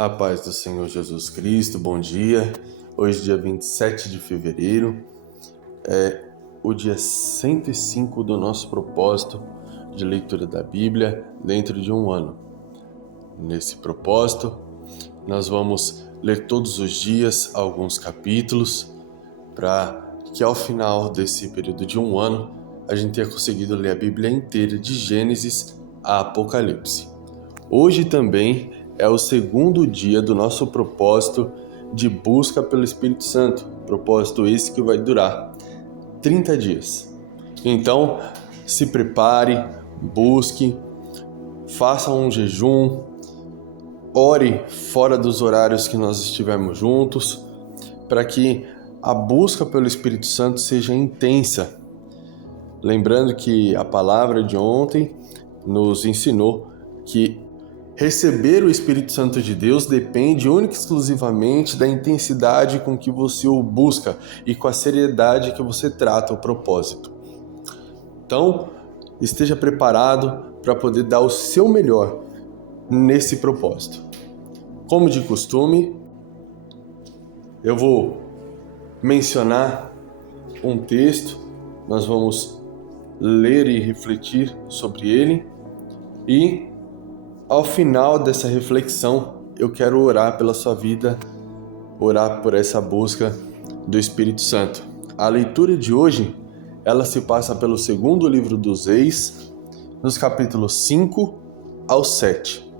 A paz do Senhor Jesus Cristo, bom dia. Hoje, dia 27 de fevereiro, é o dia 105 do nosso propósito de leitura da Bíblia dentro de um ano. Nesse propósito, nós vamos ler todos os dias alguns capítulos para que ao final desse período de um ano a gente tenha conseguido ler a Bíblia inteira de Gênesis a Apocalipse. Hoje também é o segundo dia do nosso propósito de busca pelo Espírito Santo, propósito esse que vai durar 30 dias. Então, se prepare, busque, faça um jejum, ore fora dos horários que nós estivermos juntos, para que a busca pelo Espírito Santo seja intensa. Lembrando que a palavra de ontem nos ensinou que receber o Espírito Santo de Deus depende única e exclusivamente da intensidade com que você o busca e com a seriedade que você trata o propósito. Então, esteja preparado para poder dar o seu melhor nesse propósito. Como de costume, eu vou mencionar um texto, nós vamos ler e refletir sobre ele e ao final dessa reflexão, eu quero orar pela sua vida, orar por essa busca do Espírito Santo. A leitura de hoje, ela se passa pelo segundo livro dos Reis, nos capítulos 5 ao 7.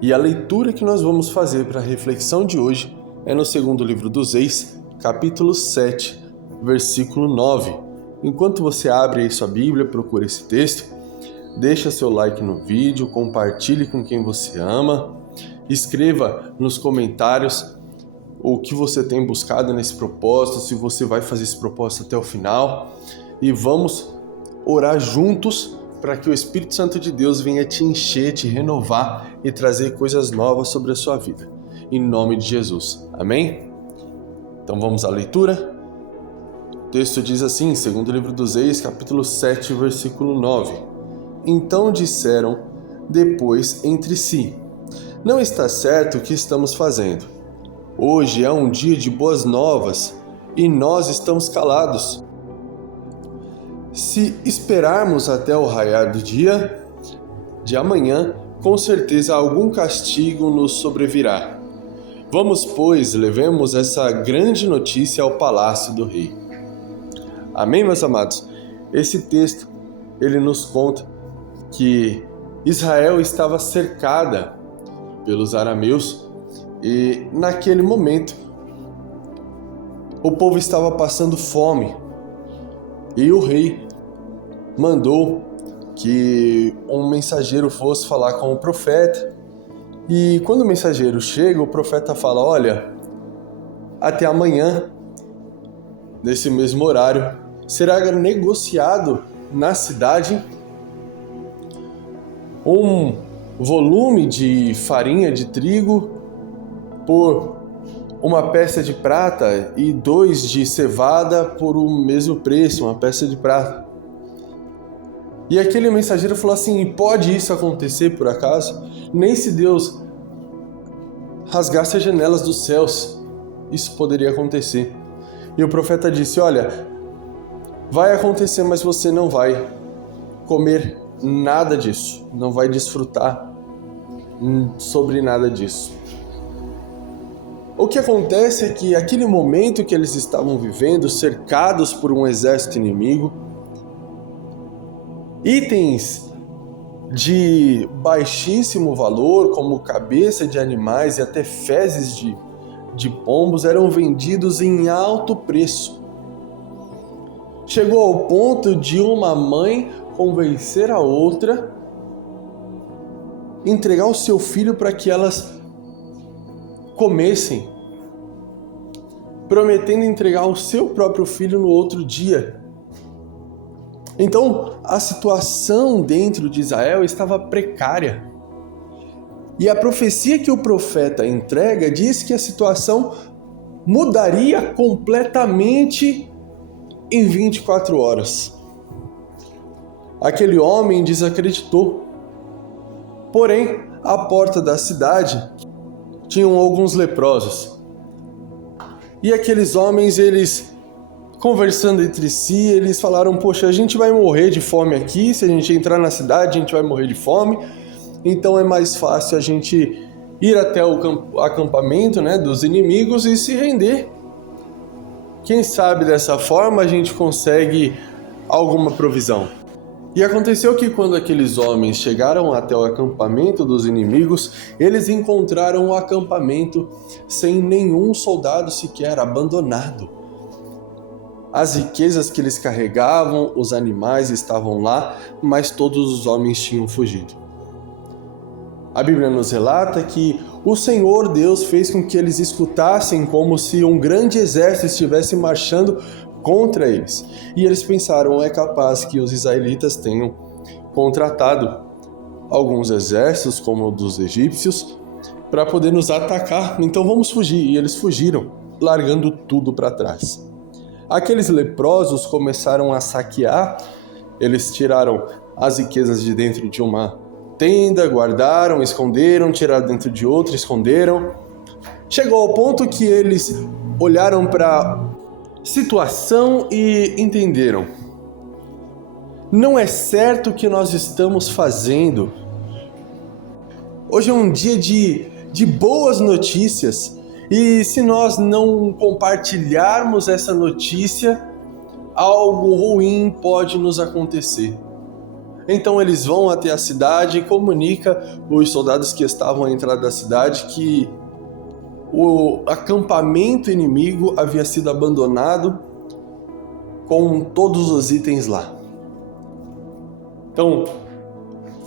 E a leitura que nós vamos fazer para a reflexão de hoje é no segundo livro dos Reis, capítulo 7, versículo 9. Enquanto você abre aí sua Bíblia, procura esse texto, deixa seu like no vídeo, compartilhe com quem você ama, escreva nos comentários o que você tem buscado nesse propósito, se você vai fazer esse propósito até o final, e vamos orar juntos para que o Espírito Santo de Deus venha te encher, te renovar e trazer coisas novas sobre a sua vida. Em nome de Jesus. Amém? Então vamos à leitura? O texto diz assim, segundo livro dos Reis, capítulo 7, versículo 9. Então disseram depois entre si: não está certo o que estamos fazendo. Hoje é um dia de boas novas e nós estamos calados. Se esperarmos até o raiar do dia de amanhã, com certeza algum castigo nos sobrevirá. Vamos, pois, levemos essa grande notícia ao palácio do rei. Amém, meus amados? Esse texto, ele nos conta que Israel estava cercada pelos arameus e naquele momento o povo estava passando fome e o rei mandou que um mensageiro fosse falar com o profeta e quando o mensageiro chega, o profeta fala: olha, até amanhã, nesse mesmo horário, será negociado na cidade um volume de farinha de trigo por uma peça de prata e 2 de cevada por o mesmo preço, uma peça de prata. E aquele mensageiro falou assim: pode isso acontecer por acaso? Nem se Deus rasgasse as janelas dos céus, isso poderia acontecer. E o profeta disse: olha, vai acontecer, mas você não vai comer nada disso, não vai desfrutar sobre nada disso. O que acontece é que aquele momento que eles estavam vivendo, cercados por um exército inimigo, itens de baixíssimo valor, como cabeça de animais e até fezes de pombos, eram vendidos em alto preço. Chegou ao ponto de uma mãe convencer a outra, entregar o seu filho para que elas comessem, prometendo entregar o seu próprio filho no outro dia. Então, a situação dentro de Israel estava precária. E a profecia que o profeta entrega diz que a situação mudaria completamente em 24 horas. Aquele homem desacreditou. Porém, à porta da cidade tinham alguns leprosos. E aqueles homens, eles conversando entre si, eles falaram: poxa, a gente vai morrer de fome aqui, se a gente entrar na cidade a gente vai morrer de fome, então é mais fácil a gente ir até o acampamento, né, dos inimigos e se render. Quem sabe dessa forma a gente consegue alguma provisão. E aconteceu que quando aqueles homens chegaram até o acampamento dos inimigos, eles encontraram o acampamento sem nenhum soldado sequer, abandonado. As riquezas que eles carregavam, os animais estavam lá, mas todos os homens tinham fugido. A Bíblia nos relata que o Senhor Deus fez com que eles escutassem como se um grande exército estivesse marchando contra eles. E eles pensaram: é capaz que os israelitas tenham contratado alguns exércitos, como o dos egípcios, para poder nos atacar. Então vamos fugir. E eles fugiram, largando tudo para trás. Aqueles leprosos começaram a saquear. Eles tiraram as riquezas de dentro de uma tenda, guardaram, esconderam, tiraram dentro de outra, esconderam. Chegou ao ponto que eles olharam para situação e entenderam: não é certo o que nós estamos fazendo. Hoje é um dia de boas notícias, e se nós não compartilharmos essa notícia, algo ruim pode nos acontecer. Então eles vão até a cidade e comunicam os soldados que estavam à entrada da cidade que o acampamento inimigo havia sido abandonado com todos os itens lá. Então,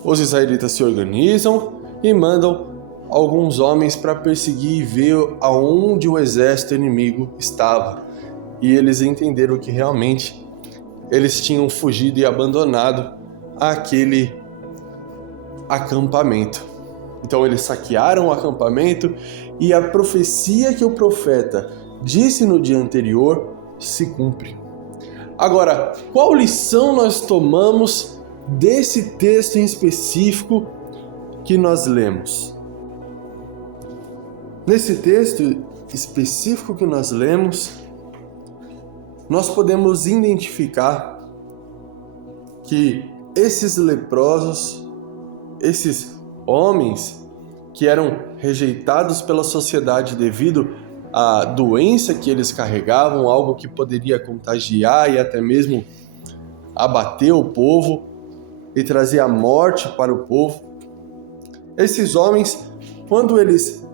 os israelitas se organizam e mandam alguns homens para perseguir e ver aonde o exército inimigo estava. E eles entenderam que realmente eles tinham fugido e abandonado aquele acampamento. Então eles saquearam o acampamento e a profecia que o profeta disse no dia anterior se cumpre. Agora, qual lição nós tomamos desse texto em específico que nós lemos? Nesse texto específico que nós lemos, nós podemos identificar que esses leprosos, esses homens que eram rejeitados pela sociedade devido à doença que eles carregavam, algo que poderia contagiar e até mesmo abater o povo e trazer a morte para o povo. Esses homens, quando eles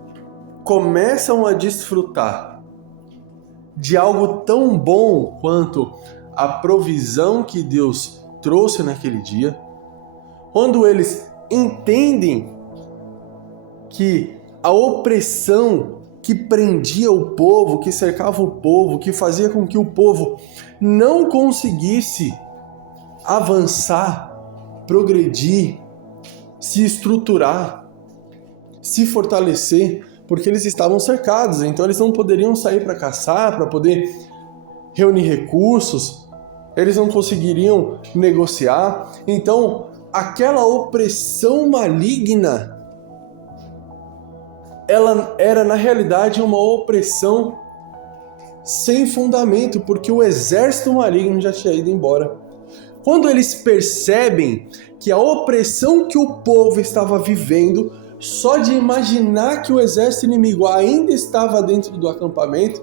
começam a desfrutar de algo tão bom quanto a provisão que Deus trouxe naquele dia, quando eles entendem que a opressão que prendia o povo, que cercava o povo, que fazia com que o povo não conseguisse avançar, progredir, se estruturar, se fortalecer, porque eles estavam cercados, então eles não poderiam sair para caçar, para poder reunir recursos, eles não conseguiriam negociar. Então, aquela opressão maligna, ela era na realidade uma opressão sem fundamento, porque o exército maligno já tinha ido embora. Quando eles percebem que a opressão que o povo estava vivendo, só de imaginar que o exército inimigo ainda estava dentro do acampamento,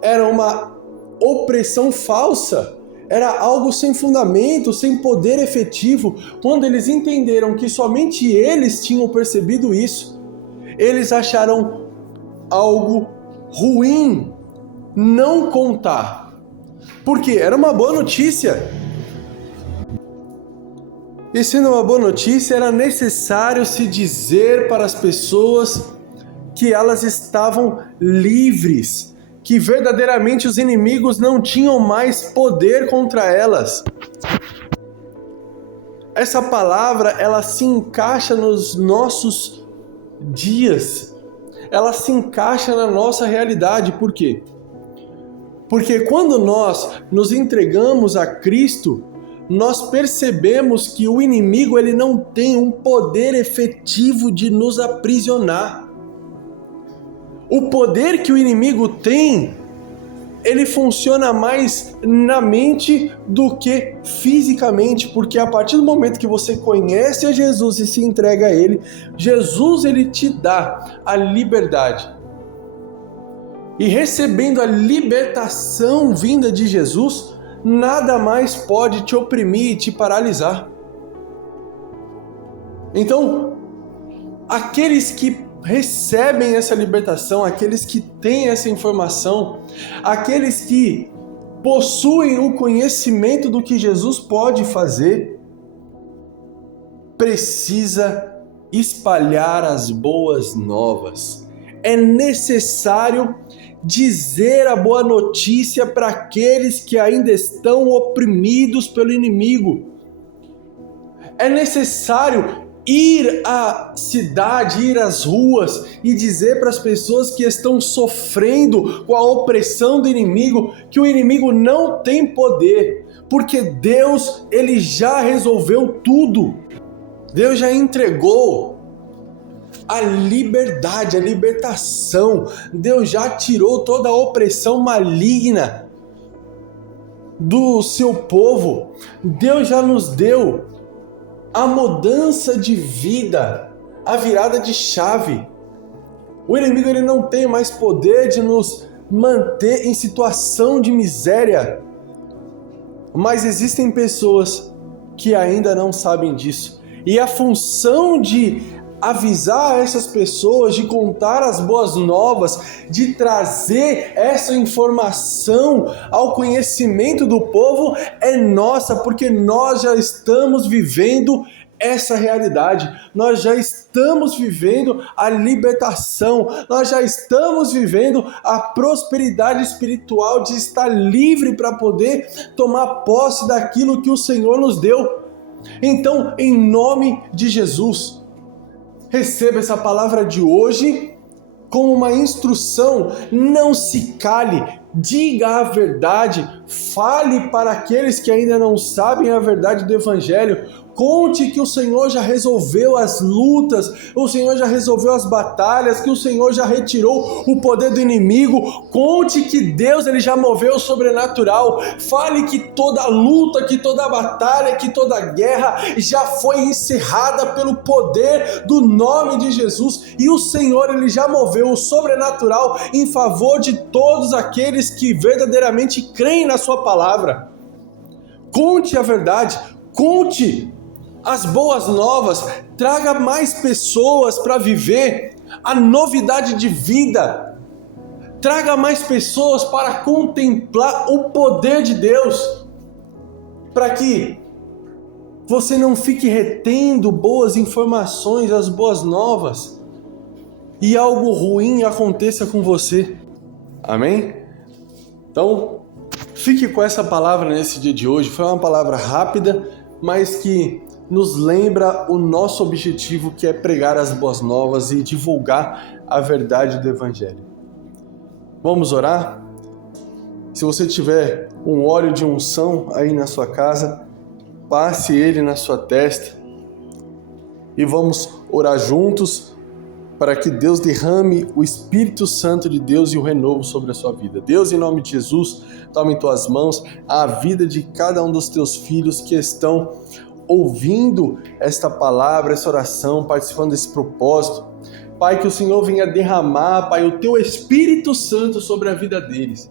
era uma opressão falsa, era algo sem fundamento, sem poder efetivo. Quando eles entenderam que somente eles tinham percebido isso, eles acharam algo ruim não contar, porque era uma boa notícia. E sendo uma boa notícia, era necessário se dizer para as pessoas que elas estavam livres, que verdadeiramente os inimigos não tinham mais poder contra elas. Essa palavra, ela se encaixa nos nossos dias, ela se encaixa na nossa realidade. Por quê? Porque quando nós nos entregamos a Cristo, nós percebemos que o inimigo ele não tem um poder efetivo de nos aprisionar. O poder que o inimigo tem, ele funciona mais na mente do que fisicamente, porque a partir do momento que você conhece a Jesus e se entrega a Ele, Jesus ele te dá a liberdade. E recebendo a libertação vinda de Jesus, nada mais pode te oprimir e te paralisar. Então, aqueles que recebem essa libertação, aqueles que têm essa informação, aqueles que possuem o conhecimento do que Jesus pode fazer, precisa espalhar as boas novas. É necessário dizer a boa notícia para aqueles que ainda estão oprimidos pelo inimigo. É necessário ir à cidade, ir às ruas e dizer para as pessoas que estão sofrendo com a opressão do inimigo que o inimigo não tem poder, porque Deus ele já resolveu tudo. Deus já entregou a liberdade, a libertação. Deus já tirou toda a opressão maligna do seu povo. Deus já nos deu a mudança de vida, a virada de chave. O inimigo ele não tem mais poder de nos manter em situação de miséria. Mas existem pessoas que ainda não sabem disso. E a função de avisar essas pessoas, de contar as boas novas, de trazer essa informação ao conhecimento do povo é nossa, porque nós já estamos vivendo essa realidade, nós já estamos vivendo a libertação, nós já estamos vivendo a prosperidade espiritual de estar livre para poder tomar posse daquilo que o Senhor nos deu. Então, em nome de Jesus, receba essa palavra de hoje como uma instrução. Não se cale, diga a verdade, fale para aqueles que ainda não sabem a verdade do Evangelho. Conte que o Senhor já resolveu as lutas, o Senhor já resolveu as batalhas, que o Senhor já retirou o poder do inimigo. Conte que Deus ele já moveu o sobrenatural. Fale que toda luta, que toda batalha, que toda guerra já foi encerrada pelo poder do nome de Jesus. E o Senhor ele já moveu o sobrenatural em favor de todos aqueles que verdadeiramente creem na sua palavra. Conte a verdade, conte as boas novas, traga mais pessoas para viver a novidade de vida, traga mais pessoas para contemplar o poder de Deus, para que você não fique retendo boas informações, as boas novas, e algo ruim aconteça com você. Amém? Então, fique com essa palavra nesse dia de hoje. Foi uma palavra rápida, mas que nos lembra o nosso objetivo, que é pregar as boas novas e divulgar a verdade do Evangelho. Vamos orar? Se você tiver um óleo de unção aí na sua casa, passe ele na sua testa e vamos orar juntos para que Deus derrame o Espírito Santo de Deus e o renovo sobre a sua vida. Deus, em nome de Jesus, toma em tuas mãos a vida de cada um dos teus filhos que estão ouvindo esta palavra, essa oração, participando desse propósito. Pai, que o Senhor venha derramar, Pai, o Teu Espírito Santo sobre a vida deles.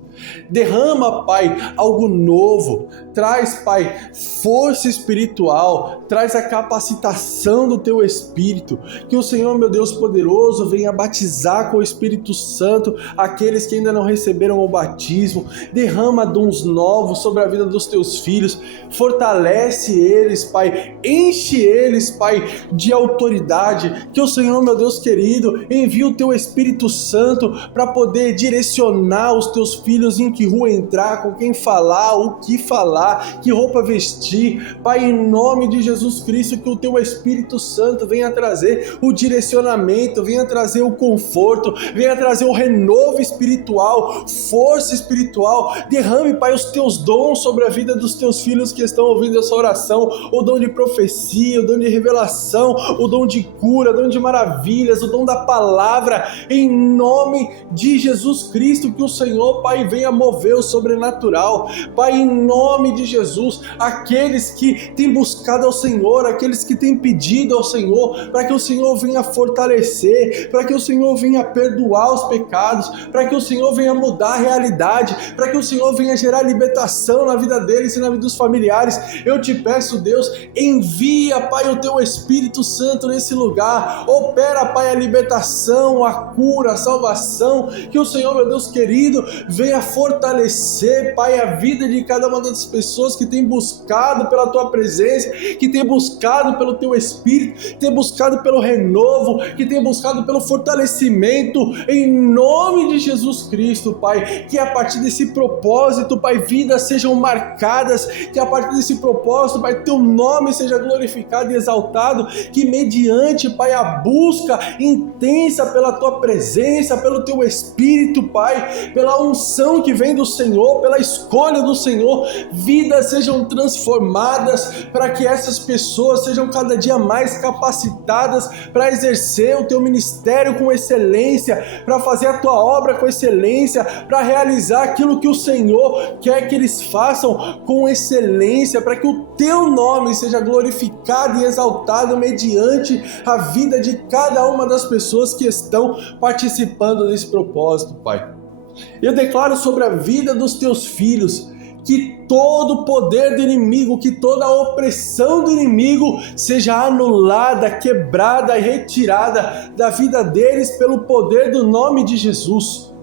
Derrama, Pai, algo novo. Traz, Pai, força espiritual. Traz a capacitação do Teu Espírito. Que o Senhor, meu Deus poderoso, venha batizar com o Espírito Santo aqueles que ainda não receberam o batismo. Derrama dons novos sobre a vida dos Teus filhos. Fortalece eles, Pai. Enche eles, Pai, de autoridade. Que o Senhor, meu Deus querido, envie o Teu Espírito Santo para poder direcionar os Teus filhos em que rua entrar, com quem falar, o que falar, que roupa vestir. Pai, em nome de Jesus Cristo, que o Teu Espírito Santo venha trazer o direcionamento, venha trazer o conforto, venha trazer o renovo espiritual, força espiritual. Derrame, Pai, os Teus dons sobre a vida dos Teus filhos que estão ouvindo essa oração, o dom de profecia, o dom de revelação, o dom de cura, o dom de maravilhas, o dom dom da palavra, em nome de Jesus Cristo, que o Senhor, Pai, venha mover o sobrenatural. Pai, em nome de Jesus, aqueles que têm buscado ao Senhor, aqueles que têm pedido ao Senhor, para que o Senhor venha fortalecer, para que o Senhor venha perdoar os pecados, para que o Senhor venha mudar a realidade, para que o Senhor venha gerar libertação na vida deles e na vida dos familiares. Eu te peço, Deus, envia, Pai, o teu Espírito Santo nesse lugar, opera, Pai, a libertação, a cura, a salvação, que o Senhor, meu Deus querido, venha fortalecer, Pai, a vida de cada uma das pessoas que tem buscado pela tua presença, que tem buscado pelo teu Espírito, que tem buscado pelo renovo, que tem buscado pelo fortalecimento, em nome de Jesus Cristo, Pai, que a partir desse propósito, Pai, vidas sejam marcadas, que a partir desse propósito, Pai, teu nome seja glorificado e exaltado, que mediante, Pai, a busca intensa pela tua presença, pelo teu Espírito, Pai, pela unção que vem do Senhor, pela escolha do Senhor, vidas sejam transformadas, para que essas pessoas sejam cada dia mais capacitadas para exercer o teu ministério com excelência, para fazer a tua obra com excelência, para realizar aquilo que o Senhor quer que eles façam com excelência, para que o teu nome seja glorificado e exaltado mediante a vida de cada uma das pessoas que estão participando desse propósito, Pai. Eu declaro sobre a vida dos teus filhos que todo o poder do inimigo, que toda a opressão do inimigo seja anulada, quebrada e retirada da vida deles pelo poder do nome de Jesus.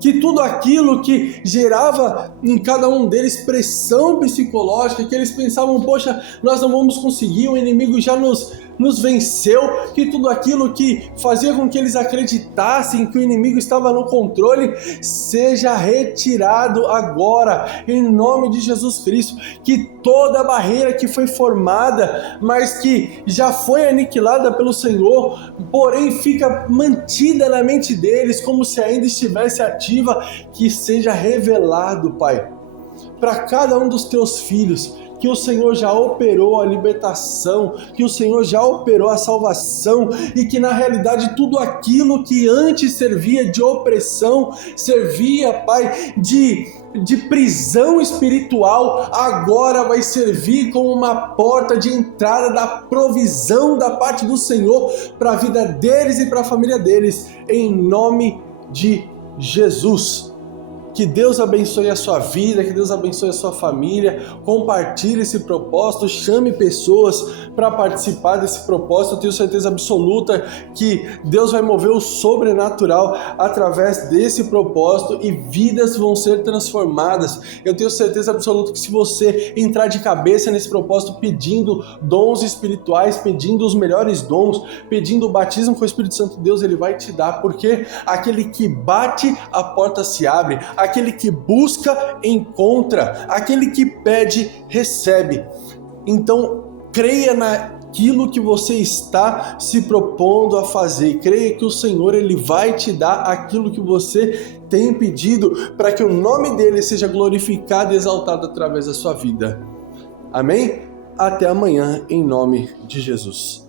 Que tudo aquilo que gerava em cada um deles pressão psicológica, que eles pensavam, poxa, nós não vamos conseguir, o inimigo já nos venceu, que tudo aquilo que fazia com que eles acreditassem que o inimigo estava no controle, seja retirado agora, em nome de Jesus Cristo, que toda a barreira que foi formada, mas que já foi aniquilada pelo Senhor, porém fica mantida na mente deles, como se ainda estivesse ativa, que seja revelado, Pai, para cada um dos teus filhos, que o Senhor já operou a libertação, que o Senhor já operou a salvação e que na realidade tudo aquilo que antes servia de opressão, servia, Pai, de prisão espiritual, agora vai servir como uma porta de entrada da provisão da parte do Senhor para a vida deles e para a família deles, em nome de Jesus. Que Deus abençoe a sua vida, que Deus abençoe a sua família, compartilhe esse propósito, chame pessoas para participar desse propósito. Eu tenho certeza absoluta que Deus vai mover o sobrenatural através desse propósito e vidas vão ser transformadas. Eu tenho certeza absoluta que se você entrar de cabeça nesse propósito pedindo dons espirituais, pedindo os melhores dons, pedindo o batismo com o Espírito Santo, Deus ele vai te dar, porque aquele que bate, a porta se abre. Aquele que busca, encontra. Aquele que pede, recebe. Então, creia naquilo que você está se propondo a fazer. Creia que o Senhor ele vai te dar aquilo que você tem pedido, para que o nome dele seja glorificado e exaltado através da sua vida. Amém? Até amanhã, em nome de Jesus.